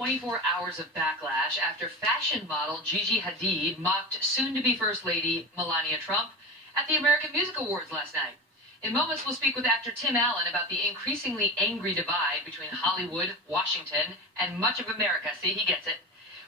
24 hours of backlash after fashion model Gigi Hadid mocked soon-to-be First Lady Melania Trump at the American Music Awards last night. In moments, we'll speak with actor Tim Allen about the increasingly angry divide between Hollywood, Washington, and much of America. See, he gets it.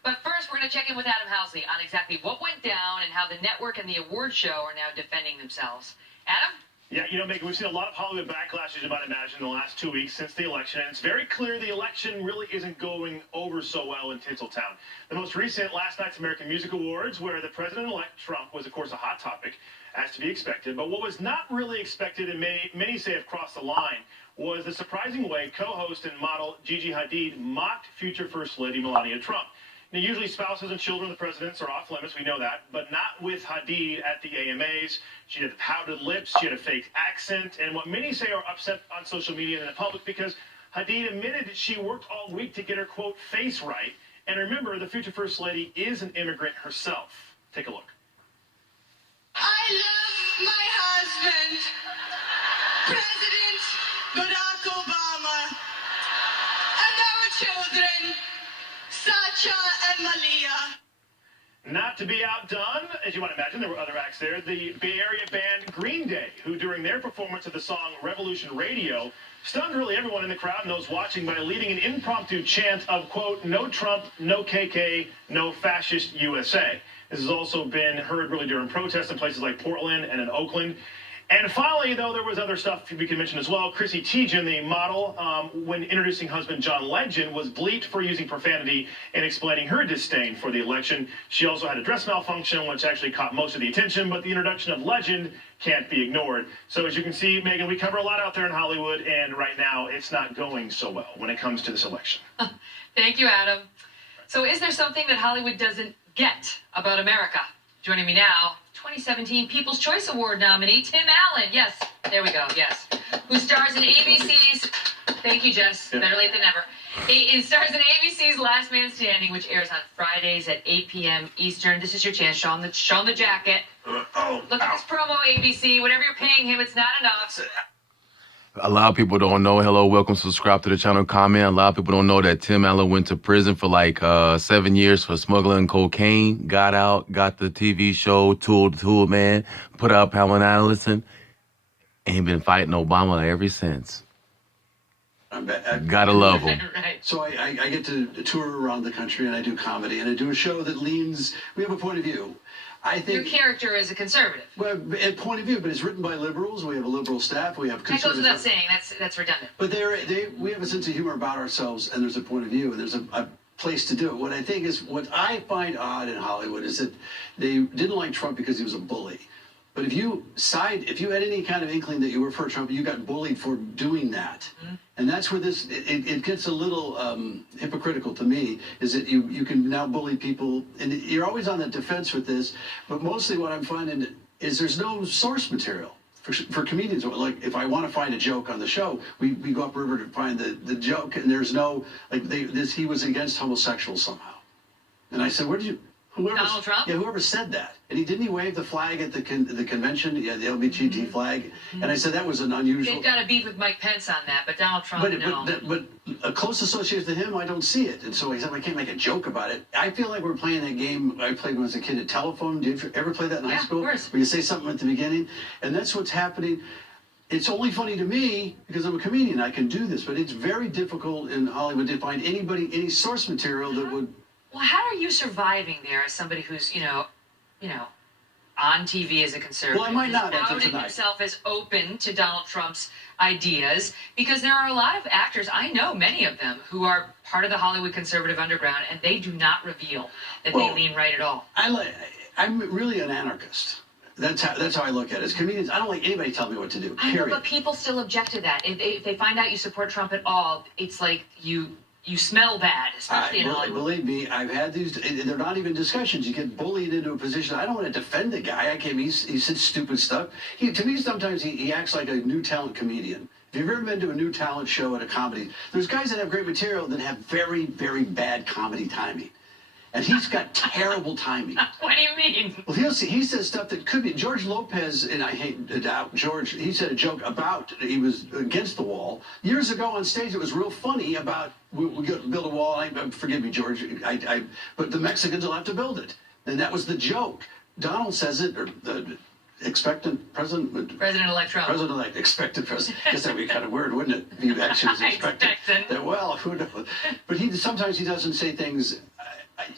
But first, we're going to check in with Adam Housley on exactly what went down and how the network and the award show are now defending themselves. Adam? Yeah, Megan, we've seen a lot of Hollywood backlash, as you might imagine, in the last 2 weeks since the election, and it's very clear the election really isn't going over so well in Tinseltown. The most recent, last night's American Music Awards, where the president-elect Trump was, of course, a hot topic, as to be expected. But what was not really expected, and many say have crossed the line, was the surprising way co-host and model Gigi Hadid mocked future First Lady Melania Trump. Now, usually spouses and children of the presidents are off limits, we know that, but not with Hadid at the AMAs. She had pouted lips, she had a fake accent, and what many say are upset on social media and in the public because Hadid admitted that she worked all week to get her, quote, face right. And remember, the future First Lady is an immigrant herself. Take a look. I love my husband, President Barack Obama, and our children, Sacha and Malia. Not to be outdone, as you might imagine, there were other acts there. The Bay Area band Green Day, who during their performance of the song Revolution Radio, stunned really everyone in the crowd and those watching by leading an impromptu chant of, quote, no Trump, no KK, no fascist USA. This has also been heard really during protests in places like Portland and in Oakland. And finally, though, there was other stuff we can mention as well. Chrissy Teigen, the model, when introducing husband John Legend, was bleeped for using profanity and explaining her disdain for the election. She also had a dress malfunction, which actually caught most of the attention, but the introduction of Legend can't be ignored. So as you can see, Megan, we cover a lot out there in Hollywood, and right now it's not going so well when it comes to this election. Thank you, Adam. So is there something that Hollywood doesn't get about America? Joining me now, 2017 People's Choice Award nominee, Tim Allen. Yes, there we go, yes. Who stars in ABC's, thank you, Jess, better late than never. It stars in ABC's Last Man Standing, which airs on Fridays at 8 p.m. Eastern. This is your chance. Show him the jacket. Look at this promo, ABC. Whatever you're paying him, it's not enough. A lot of people don't know. Hello, welcome, subscribe to the channel, comment. A lot of people don't know that Tim Allen went to prison for like 7 years for smuggling cocaine. Got out, got the TV show, toolman, put out Pamela Allison. Ain't been fighting Obama ever since. Gotta love him. Right. So I get to tour around the country and I do comedy and I do a show that leans, we have a point of view. I think Your character is a conservative. Well, a point of view, but it's written by liberals. We have a liberal staff. We have That conservatives. goes without saying. That's redundant. But we have a sense of humor about ourselves, and there's a point of view, and there's a place to do it. What I find odd in Hollywood is that they didn't like Trump because he was a bully. But if you had any kind of inkling that you were for Trump, you got bullied for doing that. Mm-hmm. And that's where it gets a little hypocritical to me, is that you can now bully people, and you're always on the defense with this, but mostly what I'm finding is there's no source material. For comedians, like if I want to find a joke on the show, we go upriver to find the joke, and there's no, he was against homosexuals somehow. And I said, where did you... Donald Trump? Yeah, whoever said that. And didn't he wave the flag at the convention? Yeah, the LGBT flag. And I said that was an unusual... They've got a beef with Mike Pence on that, but Donald Trump, no. But a close associate to him, I don't see it. And so he said, I can't make a joke about it. I feel like we're playing that game I played when I was a kid at Telephone. Did you ever play that in high school? Of course. Where you say something at the beginning? And that's what's happening. It's only funny to me because I'm a comedian. I can do this. But it's very difficult in Hollywood to find any source material that would... Well, how are you surviving there as somebody who's, on TV as a conservative? Well, I might not outed himself as open to Donald Trump's ideas, because there are a lot of actors, I know many of them, who are part of the Hollywood conservative underground, and they do not reveal that they lean right at all. I'm really an anarchist. That's how I look at it. As comedians, I don't like anybody telling me what to do. I know, but people still object to that. If they find out you support Trump at all, it's like you smell bad, especially in Hollywood. Believe me, I've had these. They're not even discussions. You get bullied into a position. I don't want to defend the guy. He said stupid stuff. To me, sometimes he acts like a new talent comedian. If you've ever been to a new talent show at a comedy, there's guys that have great material that have very, very bad comedy timing. And he's got terrible timing. What do you mean? Well, he says stuff that could be. George Lopez, and I hate to doubt George, he said a joke about, he was against the wall. Years ago on stage, it was real funny about, we build a wall. Forgive me, George, but the Mexicans will have to build it. And that was the joke. Donald says it, or the expectant president. President-elect Trump. President-elect, expected president. I guess that would be kind of weird, wouldn't it? If you actually was expected. Well, who knows? But sometimes he doesn't say things.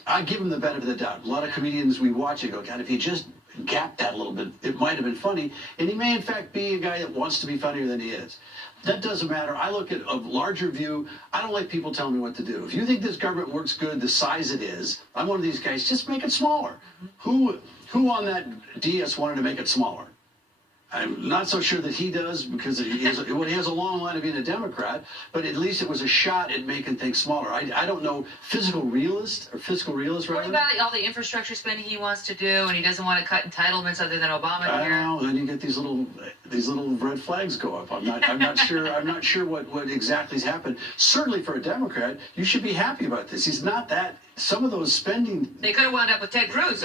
I give him the benefit of the doubt. A lot of comedians we watch and go, God, if he just gapped that a little bit, it might have been funny. And he may, in fact, be a guy that wants to be funnier than he is. That doesn't matter. I look at a larger view. I don't like people telling me what to do. If you think this government works good the size it is, I'm one of these guys, just make it smaller. Who on that DS wanted to make it smaller? I'm not so sure that he does, because he has a long line of being a Democrat, but at least it was a shot at making things smaller. I don't know, fiscal realist, What rather? about all the infrastructure spending he wants to do, and he doesn't want to cut entitlements other than Obamacare? I don't know. Then you get these little red flags go up. I'm not sure what exactly has happened. Certainly for a Democrat, you should be happy about this. He's not that. Some of those spending. They could have wound up with Ted Cruz.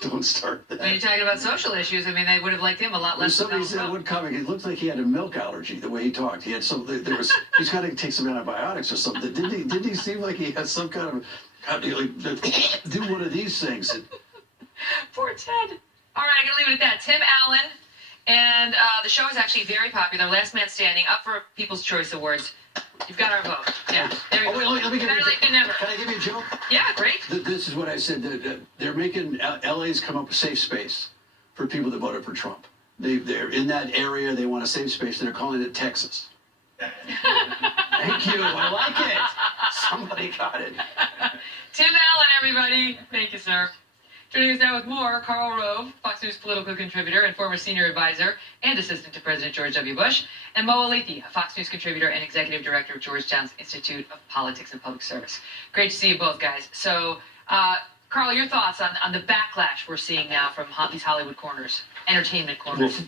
Don't start that. When you're talking about social issues, I mean, they would have liked him a lot less. Somebody said one comic, it looked like he had a milk allergy the way he talked. He had he's got to take some antibiotics or something. Didn't he seem like he had some kind of, do one of these things? Poor Ted. All right, I'm going to leave it at that. Tim Allen, and the show is actually very popular. Last Man Standing, up for People's Choice Awards. You've got our vote. Yeah, there you go. Wait, let me give Better late than never. Can I give you a joke? Yeah, great. This is what I said. They're making LA's come up with safe space for people that voted for Trump. They're in that area. They want a safe space. They're calling it Texas. Thank you. I like it. Somebody got it. Tim Allen, everybody. Thank you, sir. Joining us now with more, Karl Rove, Fox News political contributor and former senior advisor and assistant to President George W. Bush, and Mo Alethi, a Fox News contributor and executive director of Georgetown's Institute of Politics and Public Service. Great to see you both, guys. So, Karl, your thoughts on the backlash we're seeing now from these Hollywood corners, entertainment corners?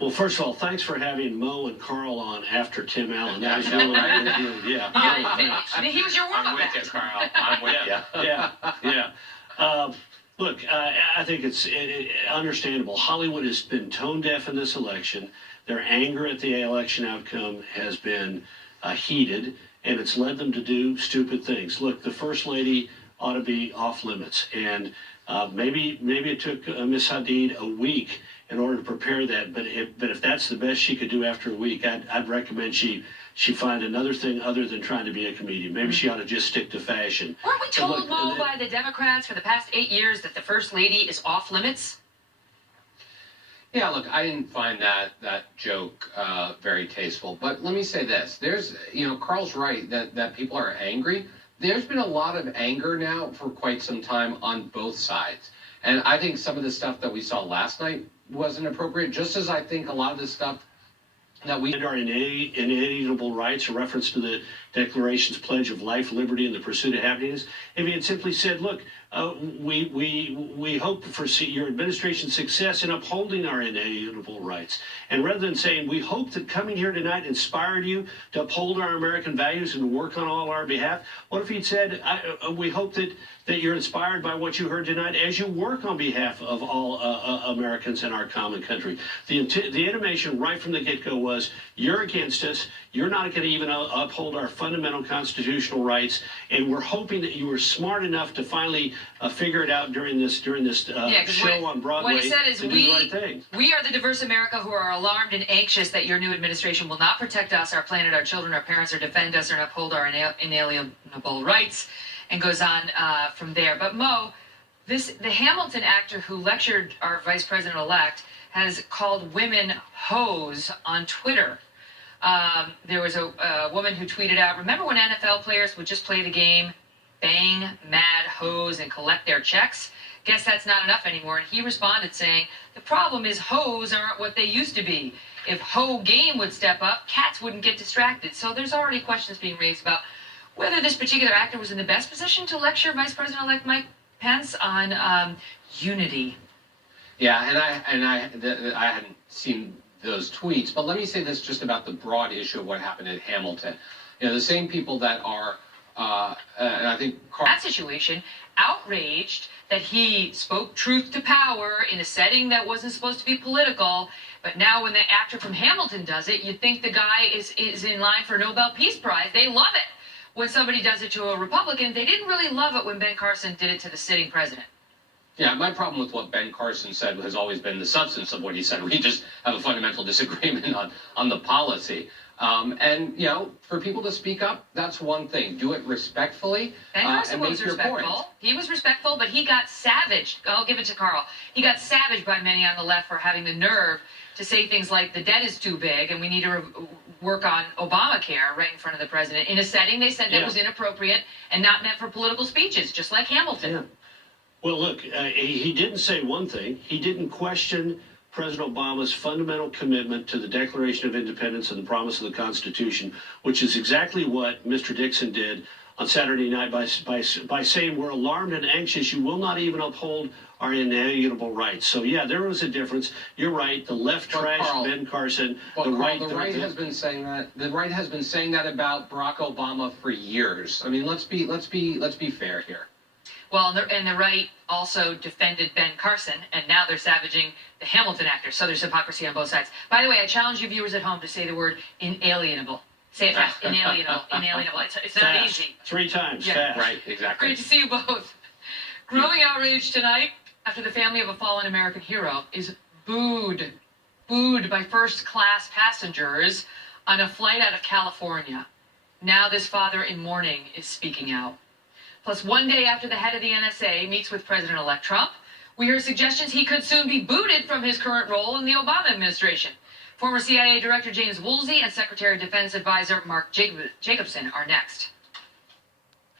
Well, first of all, thanks for having Mo and Carl on after Tim Allen. That was really good. Yeah. I mean, he was your warm-up I'm with act. you, Carl. I'm with you. Yeah. Look, I think it's understandable. Hollywood has been tone deaf in this election. Their anger at the election outcome has been heated, and it's led them to do stupid things. Look, the First Lady ought to be off limits, and maybe it took Miss Hadid a week in order to prepare that. But if that's the best she could do after a week, I'd recommend she find another thing other than trying to be a comedian. Maybe she ought to just stick to fashion. Weren't we told, Mo, by the Democrats for the past 8 years that the First Lady is off limits? Yeah, look, I didn't find that joke very tasteful. But let me say this. There's, Carl's right that people are angry. There's been a lot of anger now for quite some time on both sides. And I think some of the stuff that we saw last night wasn't appropriate, just as I think a lot of the stuff that we... And our inalienable rights, a reference to the Declaration's pledge of life, liberty, and the pursuit of happiness. If he had simply said, look, we hope for your administration's success in upholding our inalienable rights. And rather than saying, we hope that coming here tonight inspired you to uphold our American values and work on all our behalf, what if he'd said, we hope that you're inspired by what you heard tonight as you work on behalf of all Americans in our common country. The intimation right from the get-go was, you're against us, you're not going to even uphold our fundamental constitutional rights, and we're hoping that you were smart enough to finally figure it out during this show on Broadway. What he said is, to do the right thing. We are the diverse America who are alarmed and anxious that your new administration will not protect us, our planet, our children, our parents, or defend us, or uphold our inalienable rights, and goes on from there. But Mo, the Hamilton actor who lectured our vice president-elect has called women hoes on Twitter. There was a woman who tweeted out, remember when NFL players would just play the game, bang, mad hoes, and collect their checks? Guess that's not enough anymore. And he responded saying, the problem is hoes aren't what they used to be. If Ho Game would step up, cats wouldn't get distracted. So there's already questions being raised about whether this particular actor was in the best position to lecture Vice President-elect Mike Pence on unity. Yeah, and I hadn't seen those tweets, but let me say this just about the broad issue of what happened at Hamilton. The same people that are And I think That situation, outraged that he spoke truth to power in a setting that wasn't supposed to be political. But now when the actor from Hamilton does it, you think the guy is in line for a Nobel Peace Prize. They love it when somebody does it to a Republican. They didn't really love it when Ben Carson did it to the sitting president. Yeah, my problem with what Ben Carson said has always been the substance of what he said. We just have a fundamental disagreement on the policy. And, you know, for people to speak up, that's one thing. Do it respectfully. Ben Carson and make was your respectful. point. He was respectful, but he got savaged. I'll give it to Carl. He got savaged by many on the left for having the nerve to say things like the debt is too big and we need to work on Obamacare right in front of the president. In a setting they said that was inappropriate and not meant for political speeches, just like Hamilton. Yeah. Well, look, he didn't say one thing. He didn't question President Obama's fundamental commitment to the Declaration of Independence and the promise of the Constitution, which is exactly what Mr. Dixon did on Saturday night by saying we're alarmed and anxious. You will not even uphold our inalienable rights. So, yeah, there was a difference. You're right. The left trashed Ben Carson. The right has been saying that. The right has been saying that about Barack Obama for years. I mean, let's be fair here. Well, and the right also defended Ben Carson, and now they're savaging the Hamilton actor. So there's hypocrisy on both sides. By the way, I challenge you viewers at home to say the word inalienable. Say it fast. Inalienable. Inalienable. It's not Fast. easy. 3 times Yeah. fast. Right, exactly. Great to see you both. Growing outrage tonight after the family of a fallen American hero is booed by first-class passengers on a flight out of California. Now this father in mourning is speaking out. Plus, one day after the head of the NSA meets with President-elect Trump, we hear suggestions he could soon be booted from his current role in the Obama administration. Former CIA Director James Woolsey and Secretary of Defense Advisor Mark Jacobson are next.